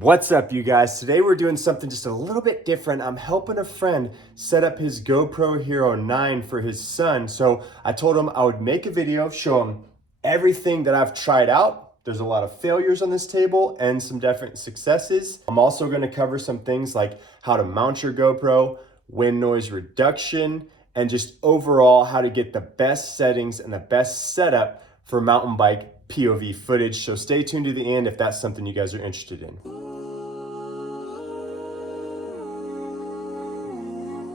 What's up, you guys? Today we're doing something just a little bit different. I'm helping a friend set up his GoPro Hero 9 for his son. So I told him I would make a video, show him everything that I've tried out. There's a lot of failures on this table and some definite successes. I'm also going to cover some things like how to mount your GoPro, wind noise reduction, and just overall how to get the best settings and the best setup for mountain bike POV footage. So stay tuned to the end if that's something you guys are interested in.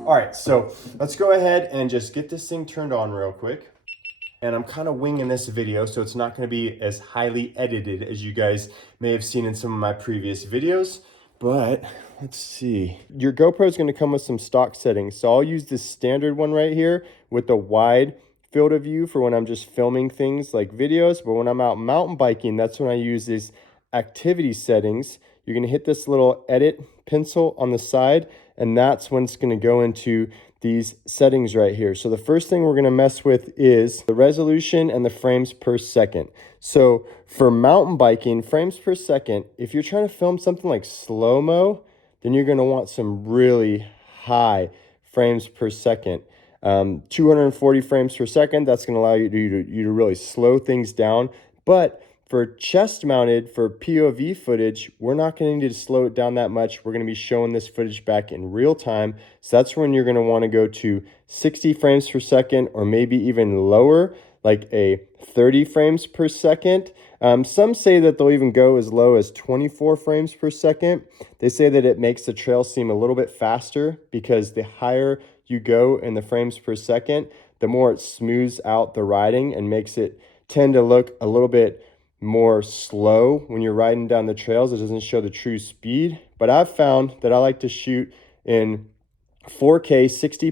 All right, so let's go ahead and just get this thing turned on real quick. And I'm kind of winging this video, so it's not going to be as highly edited as you guys may have seen in some of my previous videos. But let's see. Your GoPro is going to come with some stock settings. So I'll use this standard one right here with the wide field of view for when I'm just filming things like videos. But when I'm out mountain biking, that's when I use these activity settings. You're going to hit this little edit pencil on the side, and that's when it's going to go into these settings right here. So the first thing we're going to mess with is the resolution and the frames per second. So for mountain biking, frames per second, if you're trying to film something like slow-mo, then you're going to want some really high frames per second. 240 frames per second, that's going to allow you to really slow things down. But for chest mounted, for POV footage, we're not going to need to slow it down that much. We're going to be showing this footage back in real time. So that's when you're going to want to go to 60 frames per second, or maybe even lower, like a 30 frames per second. Some say that they'll even go as low as 24 frames per second. They say that it makes the trail seem a little bit faster because the higher you go in the frames per second, the more it smooths out the riding and makes it tend to look a little bit more slow when you're riding down the trails. It doesn't show the true speed, but I've found that I like to shoot in 4K 60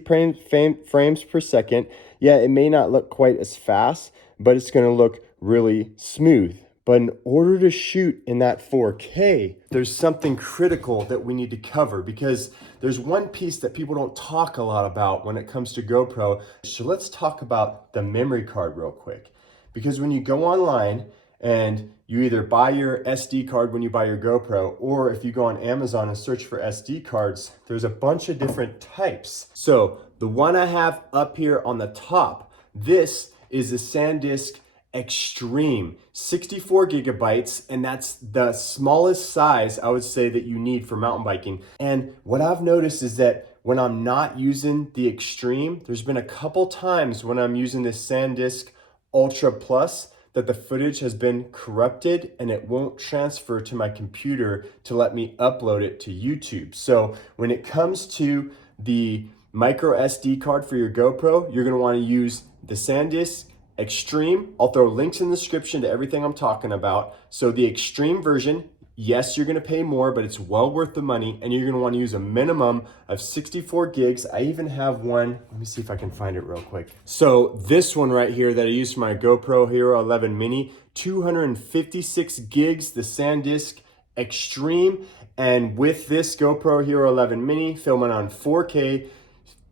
frames per second. Yeah, it may not look quite as fast, but it's going to look really smooth. But in order to shoot in that 4K, there's something critical that we need to cover, because there's one piece that people don't talk a lot about when it comes to GoPro. So let's talk about the memory card real quick. Because when you go online and you either buy your SD card when you buy your GoPro, or if you go on Amazon and search for SD cards, there's a bunch of different types. So the one I have up here on the top, this is the SanDisk Extreme, 64 gigabytes, and that's the smallest size I would say that you need for mountain biking. And what I've noticed is that when I'm not using the Extreme, there's been a couple times when I'm using this SanDisk Ultra Plus that the footage has been corrupted and it won't transfer to my computer to let me upload it to YouTube. So when it comes to the micro SD card for your GoPro, you're gonna wanna use the SanDisk Extreme. I'll throw links in the description to everything I'm talking about. So the Extreme version, yes, you're gonna pay more, but it's well worth the money, and you're gonna wanna use a minimum of 64 gigs. I even have one, let me see if I can find it real quick. So this one right here that I use for my GoPro Hero 11 Mini, 256 gigs, the SanDisk Extreme. And with this GoPro Hero 11 Mini, filming on 4K,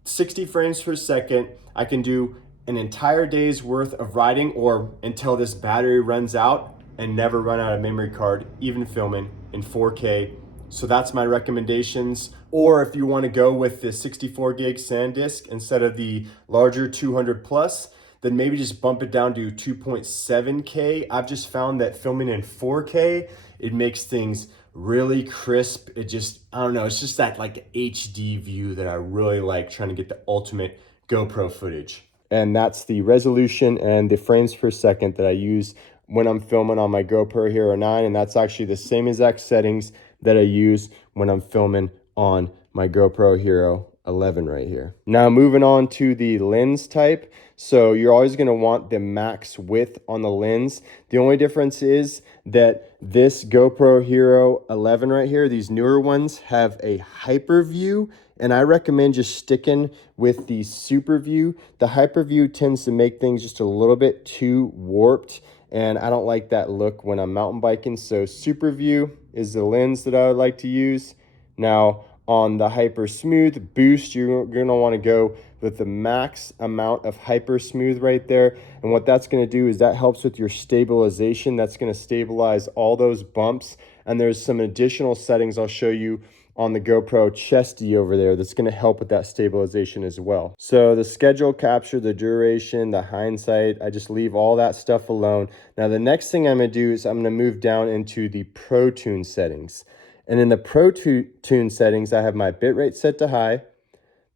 60 frames per second, I can do an entire day's worth of riding, or until this battery runs out, and never run out of memory card, even filming in 4K. So that's my recommendations. Or if you want to go with the 64 gig SanDisk instead of the larger 200 plus, then maybe just bump it down to 2.7K. I've just found that filming in 4K, it makes things really crisp. It just, I don't know, it's just that like HD view that I really like, trying to get the ultimate GoPro footage. And that's the resolution and the frames per second that I use when I'm filming on my GoPro Hero 9, and that's actually the same exact settings that I use when I'm filming on my GoPro Hero 11 right here. Now moving on to the lens type. So you're always going to want the max width on the lens. The only difference is that this GoPro Hero 11 right here, these newer ones, have a hyper view, and I recommend just sticking with the super view. The hyper view tends to make things just a little bit too warped, and I don't like that look when I'm mountain biking. So super view is the lens that I would like to use. Now On the hyper smooth boost, you're gonna wanna go with the max amount of hyper smooth right there. And what that's gonna do is that helps with your stabilization. That's gonna stabilize all those bumps. And there's some additional settings I'll show you on the GoPro chesty over there that's gonna help with that stabilization as well. So the schedule capture, the duration, the hindsight, I just leave all that stuff alone. Now the next thing I'm gonna do is I'm gonna move down into the PROTUNE settings. And in the PROTUNE settings, I have my bitrate set to high,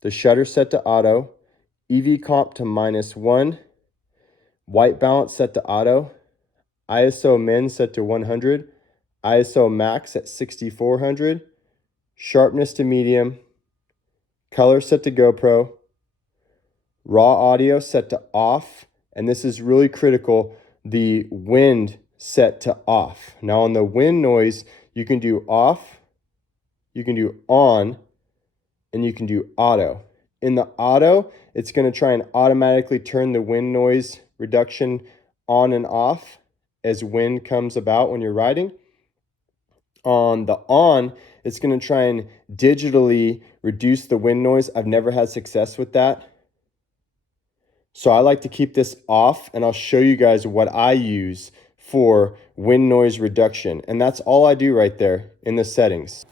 the shutter set to auto, EV comp to -1, white balance set to auto, ISO min set to 100, ISO max at 6400, sharpness to medium, color set to GoPro, raw audio set to off, and this is really critical, the wind set to off. Now on the wind noise, you can do off, you can do on, and you can do auto. In the auto, it's going to try and automatically turn the wind noise reduction on and off as wind comes about when you're riding. On the on, it's going to try and digitally reduce the wind noise. I've never had success with that. So I like to keep this off, and I'll show you guys what I use for wind noise reduction. And that's all I do right there in the settings.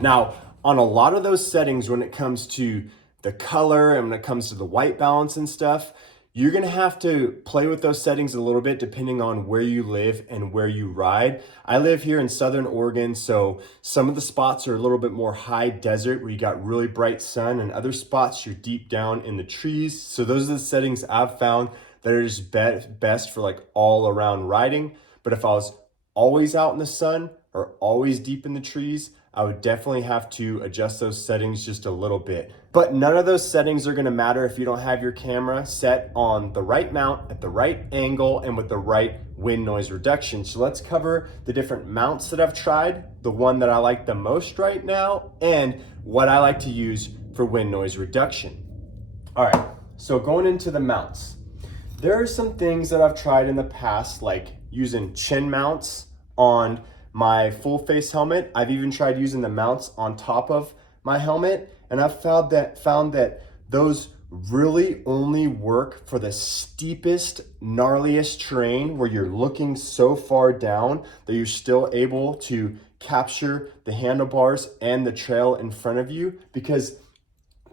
Now, on a lot of those settings, when it comes to the color and when it comes to the white balance and stuff, you're gonna have to play with those settings a little bit depending on where you live and where you ride. I live here in Southern Oregon, so some of the spots are a little bit more high desert where you got really bright sun, and other spots you're deep down in the trees. So those are the settings I've found that are just best for like all around riding. But if I was always out in the sun or always deep in the trees, I would definitely have to adjust those settings just a little bit. But none of those settings are gonna matter if you don't have your camera set on the right mount, at the right angle, and with the right wind noise reduction. So let's cover the different mounts that I've tried, the one that I like the most right now, and what I like to use for wind noise reduction. All right, so going into the mounts. There are some things that I've tried in the past, like using chin mounts on my full face helmet. I've even tried using the mounts on top of my helmet, and I've found that those really only work for the steepest, gnarliest terrain where you're looking so far down that you're still able to capture the handlebars and the trail in front of you, because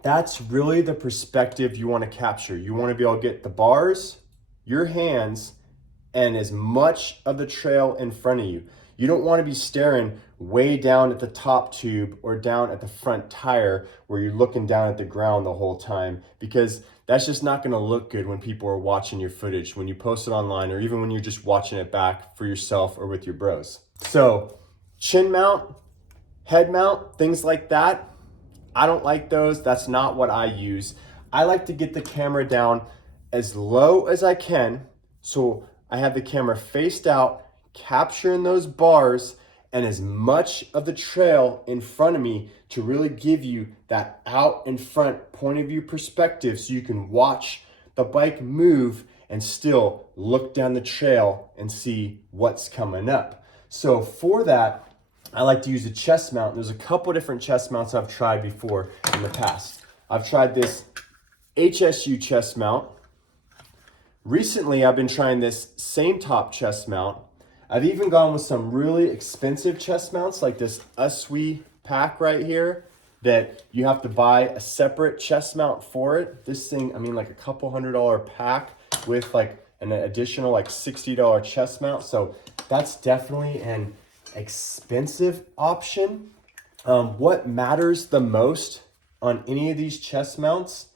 that's really the perspective you want to capture. You want to be able to get the bars, your hands, and as much of the trail in front of you. You don't want to be staring way down at the top tube or down at the front tire where you're looking down at the ground the whole time, because that's just not going to look good when people are watching your footage, when you post it online, or even when you're just watching it back for yourself or with your bros. So chin mount, head mount, things like that, I don't like those. That's not what I use. I like to get the camera down as low as I can, so I have the camera faced out, capturing those bars and as much of the trail in front of me to really give you that out in front point of view perspective, so you can watch the bike move and still look down the trail and see what's coming up. So for that, I like to use a chest mount. There's a couple different chest mounts I've tried before in the past. I've tried this HSU chest mount. Recently, I've been trying this Sametop chest mount. I've even gone with some really expensive chest mounts like this USWE pack right here that you have to buy a separate chest mount for it. This thing, I mean, like a couple $100 pack with like an additional like $60 chest mount. So that's definitely an expensive option. What matters the most on any of these chest mounts,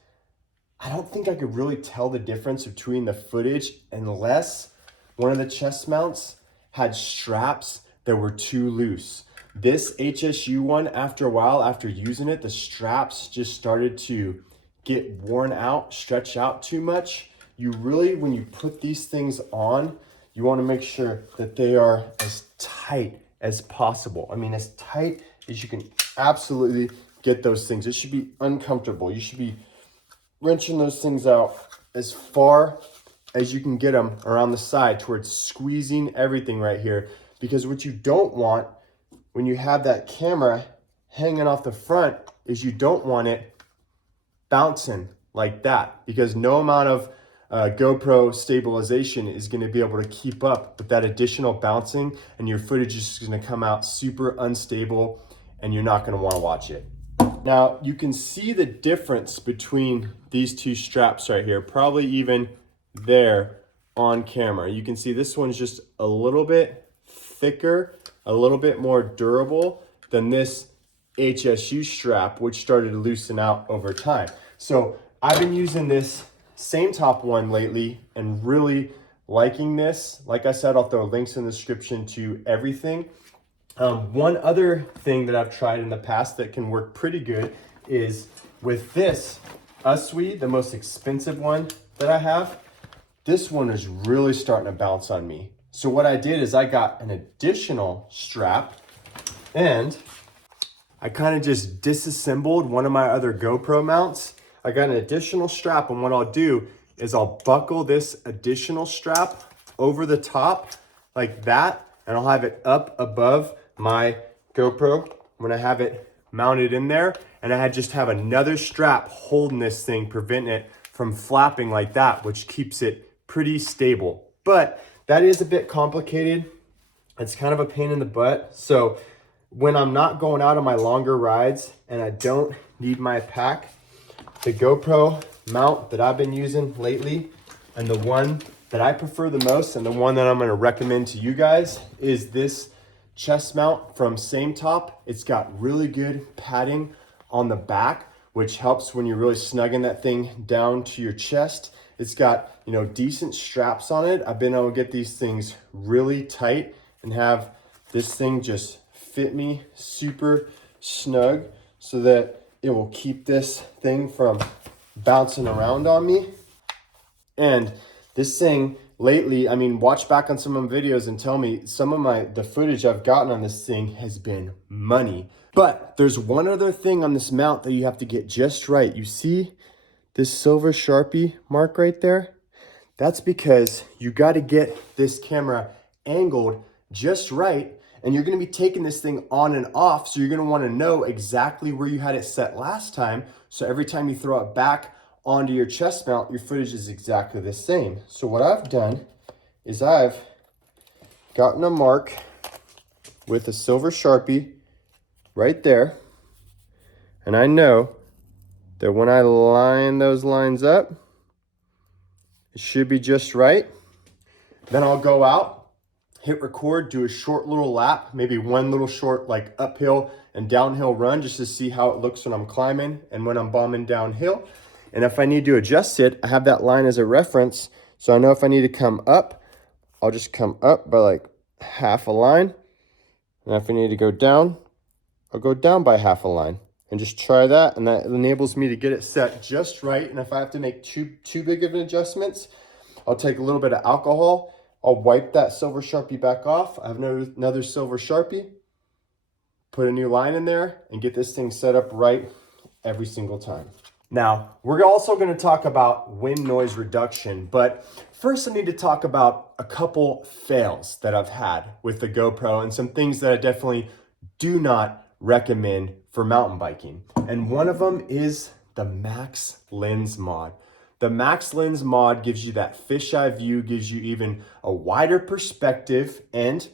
I don't think I could really tell the difference between the footage unless one of the chest mounts had straps that were too loose. This HSU one, after a while, after using it, the straps just started to get worn out, stretch out too much. You really, when you put these things on, you want to make sure that they are as tight as possible. I mean, as tight as you can absolutely get those things. It should be uncomfortable. You should be wrenching those things out as far as you can get them around the side towards squeezing everything right here. Because what you don't want when you have that camera hanging off the front is you don't want it bouncing like that, because no amount of GoPro stabilization is going to be able to keep up with that additional bouncing, and your footage is going to come out super unstable and you're not going to want to watch it. Now you can see the difference between these two straps right here, probably even there on camera. You can see this one's just a little bit thicker, a little bit more durable than this HSU strap, which started to loosen out over time. So I've been using this Sametop one lately and really liking this. Like I said, I'll throw links in the description to everything. One other thing that I've tried in the past that can work pretty good is with this USWE, the most expensive one that I have. This one is really starting to bounce on me. So what I did is I got an additional strap, and I kind of just disassembled one of my other GoPro mounts. I got an additional strap, and what I'll do is I'll buckle this additional strap over the top like that, and I'll have it up above my GoPro when I have it mounted in there, and I just have another strap holding this thing, preventing it from flapping like that, which keeps it pretty stable. But that is a bit complicated. It's kind of a pain in the butt. So when I'm not going out on my longer rides and I don't need my pack, the GoPro mount that I've been using lately, and the one that I prefer the most, and the one that I'm going to recommend to you guys, is this chest mount from Sametop. It's got really good padding on the back, which helps when you're really snugging that thing down to your chest. It's got, you know, decent straps on it. I've been able to get these things really tight and have this thing just fit me super snug so that it will keep this thing from bouncing around on me. And this thing lately, I mean, watch back on some of my videos and tell me some of the footage I've gotten on this thing has been money. But there's one other thing on this mount that you have to get just right. You see this silver Sharpie mark right there? That's because you got to get this camera angled just right, and you're going to be taking this thing on and off, so you're going to want to know exactly where you had it set last time, so every time you throw it back onto your chest mount, your footage is exactly the same. So what I've done is I've gotten a mark with a silver Sharpie right there, and I know that when I line those lines up, it should be just right. Then I'll go out, hit record, do a short little lap, maybe one little short like uphill and downhill run, just to see how it looks when I'm climbing and when I'm bombing downhill. And if I need to adjust it, I have that line as a reference. So I know if I need to come up, I'll just come up by like half a line. And if I need to go down, I'll go down by half a line. And just try that, and that enables me to get it set just right. And if I have to make too big of an adjustments, I'll take a little bit of alcohol, I'll wipe that silver Sharpie back off. I have another silver Sharpie, put a new line in there, and get this thing set up right every single time. Now, we're also going to talk about wind noise reduction, but first I need to talk about a couple fails that I've had with the GoPro and some things that I definitely do not recommend for mountain biking. And one of them is the max lens mod. The max lens mod gives you that fisheye view, gives you even a wider perspective. And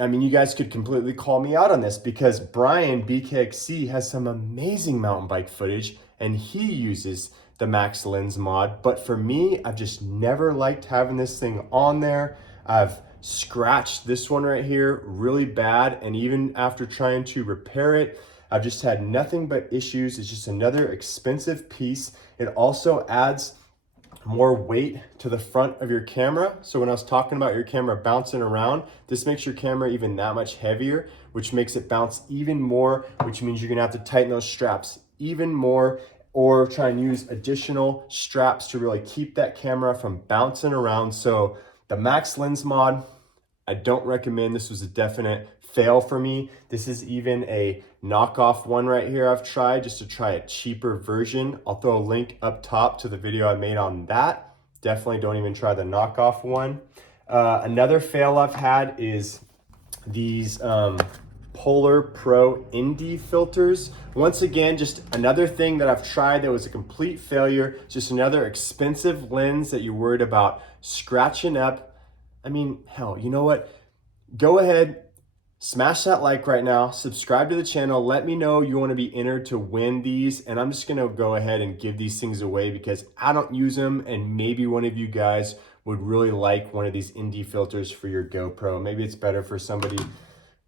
I mean, you guys could completely call me out on this, because Brian BKXC has some amazing mountain bike footage and he uses the max lens mod. But for me, I've just never liked having this thing on there. I've scratched this one right here really bad, and even after trying to repair it, I've just had nothing but issues. It's just another expensive piece. It also adds more weight to the front of your camera. So when I was talking about your camera bouncing around, this makes your camera even that much heavier, which makes it bounce even more, which means you're gonna have to tighten those straps even more, or try and use additional straps to really keep that camera from bouncing around. So the max lens mod, I don't recommend. This was a definite fail for me. This is even a knockoff one right here I've tried, just to try a cheaper version. I'll throw a link up top to the video I made on that. Definitely don't even try the knockoff one. Another fail I've had is these Polar Pro ND filters. Once again, just another thing that I've tried that was a complete failure. Just another expensive lens that you're worried about scratching up. I mean, hell, you know what? Go ahead, smash that like right now, subscribe to the channel, let me know you want to be entered to win these, and I'm just going to go ahead and give these things away because I don't use them, and maybe one of you guys would really like one of these ND filters for your GoPro. Maybe it's better for somebody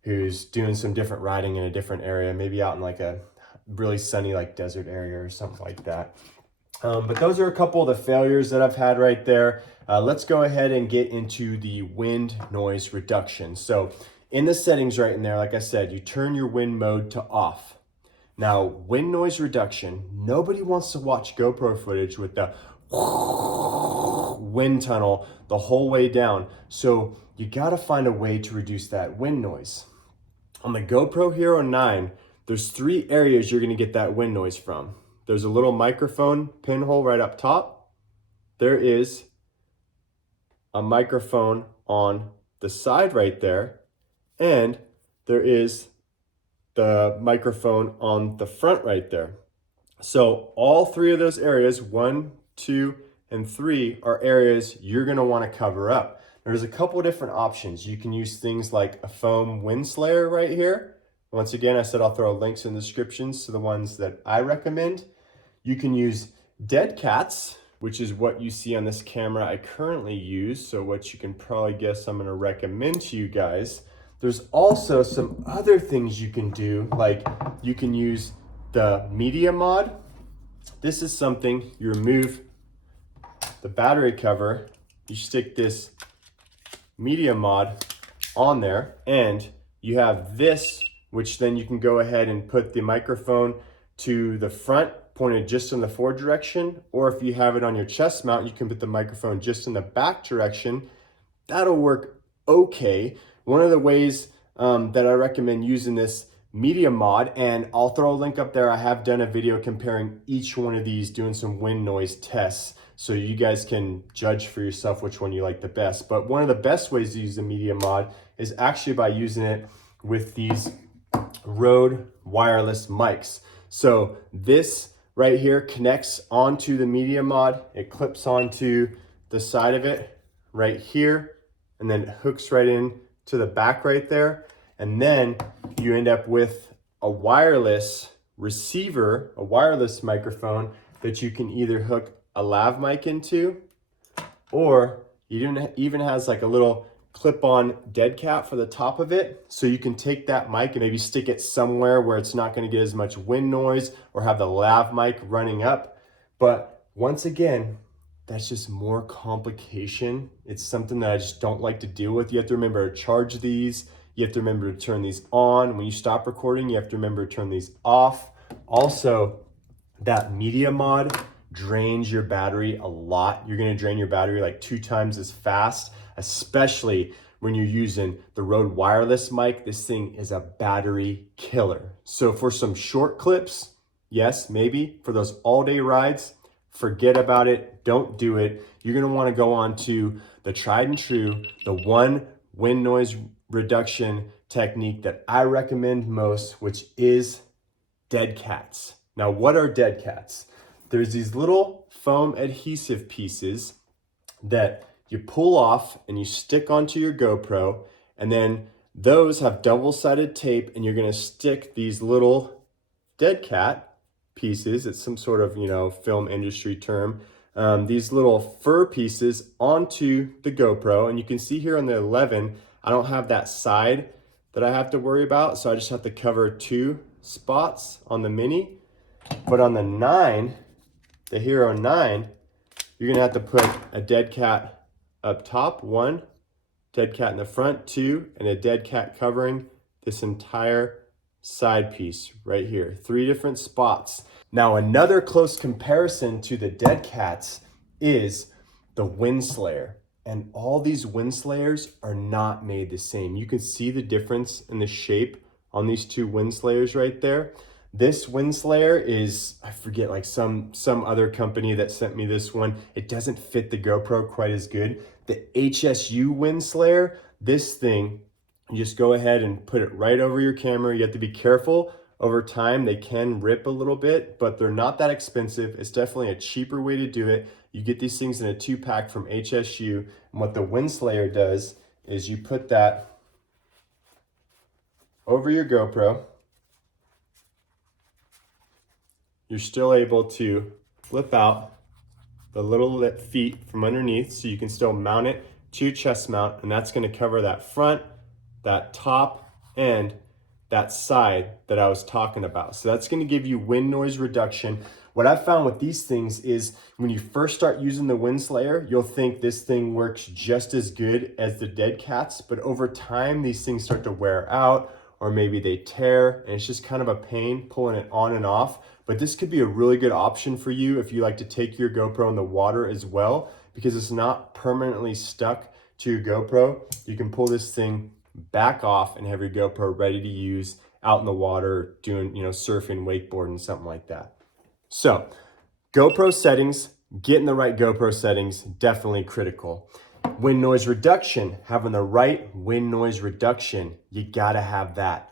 who's doing some different riding in a different area, maybe out in like a really sunny like desert area or something like that. But those are a couple of the failures that I've had right there. Let's go ahead and get into the wind noise reduction. So in the settings right in there, like I said, you turn your wind mode to off. Now, wind noise reduction, nobody wants to watch GoPro footage with the wind tunnel the whole way down. So you gotta find a way to reduce that wind noise. On the GoPro Hero 9, there's 3 areas you're gonna get that wind noise from. There's a little microphone pinhole right up top. There is a microphone on the side right there. And there is the microphone on the front right there. So all 3 of those areas, 1, 2, and 3, are areas you're gonna wanna cover up. There's a couple different options. You can use things like a foam Windslayer right here. Once again, I said I'll throw links in the descriptions to the ones that I recommend. You can use dead cats, which is what you see on this camera I currently use. So what you can probably guess I'm gonna recommend to you guys. There's also some other things you can do, like you can use the Media Mod. This is something, you remove the battery cover, you stick this Media Mod on there, and you have this, which then you can go ahead and put the microphone to the front, pointed just in the forward direction, or if you have it on your chest mount, you can put the microphone just in the back direction. That'll work okay. One of the ways that I recommend using this Media Mod, and I'll throw a link up there, I have done a video comparing each one of these, doing some wind noise tests, so you guys can judge for yourself which one you like the best. But one of the best ways to use the Media Mod is actually by using it with these Rode wireless mics. So this right here connects onto the Media Mod, it clips onto the side of it right here, and then it hooks right in to the back right there. And then you end up with a wireless receiver, a wireless microphone that you can either hook a lav mic into, or it even has like a little clip-on dead cat for the top of it. So you can take that mic and maybe stick it somewhere where it's not going to get as much wind noise or have the lav mic running up. But once again, that's just more complication. It's something that I just don't like to deal with. You have to remember to charge these. You have to remember to turn these on. When you stop recording, you have to remember to turn these off. Also, that Media Mod drains your battery a lot. You're gonna drain your battery like 2 times as fast, especially when you're using the Rode wireless mic. This thing is a battery killer. So for some short clips, yes, maybe. For those all-day rides, forget about it, don't do it. You're gonna wanna go on to the tried and true, the one wind noise reduction technique that I recommend most, which is dead cats. Now, what are dead cats? There's these little foam adhesive pieces that you pull off and you stick onto your GoPro, and then those have double-sided tape, and you're gonna stick these little dead cat pieces, it's some sort of, film industry term, these little fur pieces onto the GoPro. And you can see here on the 11, I don't have that side that I have to worry about, so I just have to cover 2 spots on the Mini. But on the 9, the Hero 9, you're gonna have to put a dead cat up top, 1, dead cat in the front, 2, and a dead cat covering this entire side piece right here. 3 different spots. Now, another close comparison to the dead cats is the Windslayer. And all these Windslayers are not made the same. You can see the difference in the shape on these 2 Windslayers right there. This Windslayer is, I forget, like some other company that sent me this one. It doesn't fit the GoPro quite as good. The HSU Windslayer, this thing You just go ahead and put it right over your camera. You have to be careful. Over time, they can rip a little bit, but they're not that expensive. It's definitely a cheaper way to do it. You get these things in a 2-pack from HSU. And what the Windslayer does is you put that over your GoPro. You're still able to flip out the little feet from underneath so you can still mount it to your chest mount, and that's going to cover that front, that top, and that side that I was talking about. So that's going to give you wind noise reduction. What I've found with these things is when you first start using the Windslayer, you'll think this thing works just as good as the dead cats, but over time these things start to wear out, or maybe they tear, and it's just kind of a pain pulling it on and off. But this could be a really good option for you if you like to take your GoPro in the water as well, because it's not permanently stuck to your GoPro. You can pull this thing back off and have your GoPro ready to use out in the water doing, surfing, wakeboarding, something like that. So GoPro settings, getting the right GoPro settings, definitely critical. Wind noise reduction, having the right wind noise reduction, you gotta have that.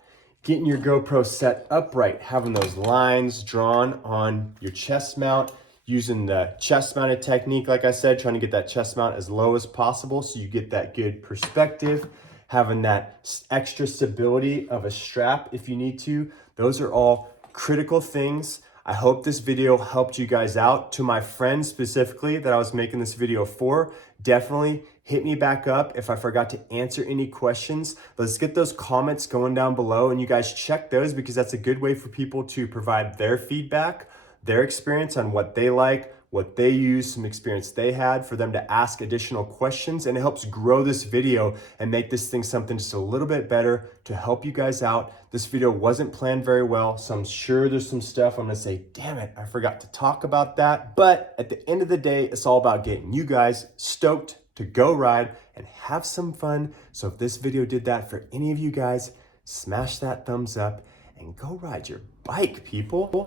Getting your GoPro set upright, having those lines drawn on your chest mount, using the chest mounted technique, like I said, trying to get that chest mount as low as possible so you get that good perspective, having that extra stability of a strap if you need to. Those are all critical things. I hope this video helped you guys out. To my friends specifically that I was making this video for, definitely hit me back up if I forgot to answer any questions. Let's get those comments going down below, and you guys check those because that's a good way for people to provide their feedback, their experience on what they like, what they use, some experience they had, for them to ask additional questions, and it helps grow this video and make this thing something just a little bit better to help you guys out. This video wasn't planned very well, so I'm sure there's some stuff I'm gonna say, damn it, I forgot to talk about that. But at the end of the day, it's all about getting you guys stoked to go ride and have some fun. So if this video did that for any of you guys, smash that thumbs up and go ride your bike, people.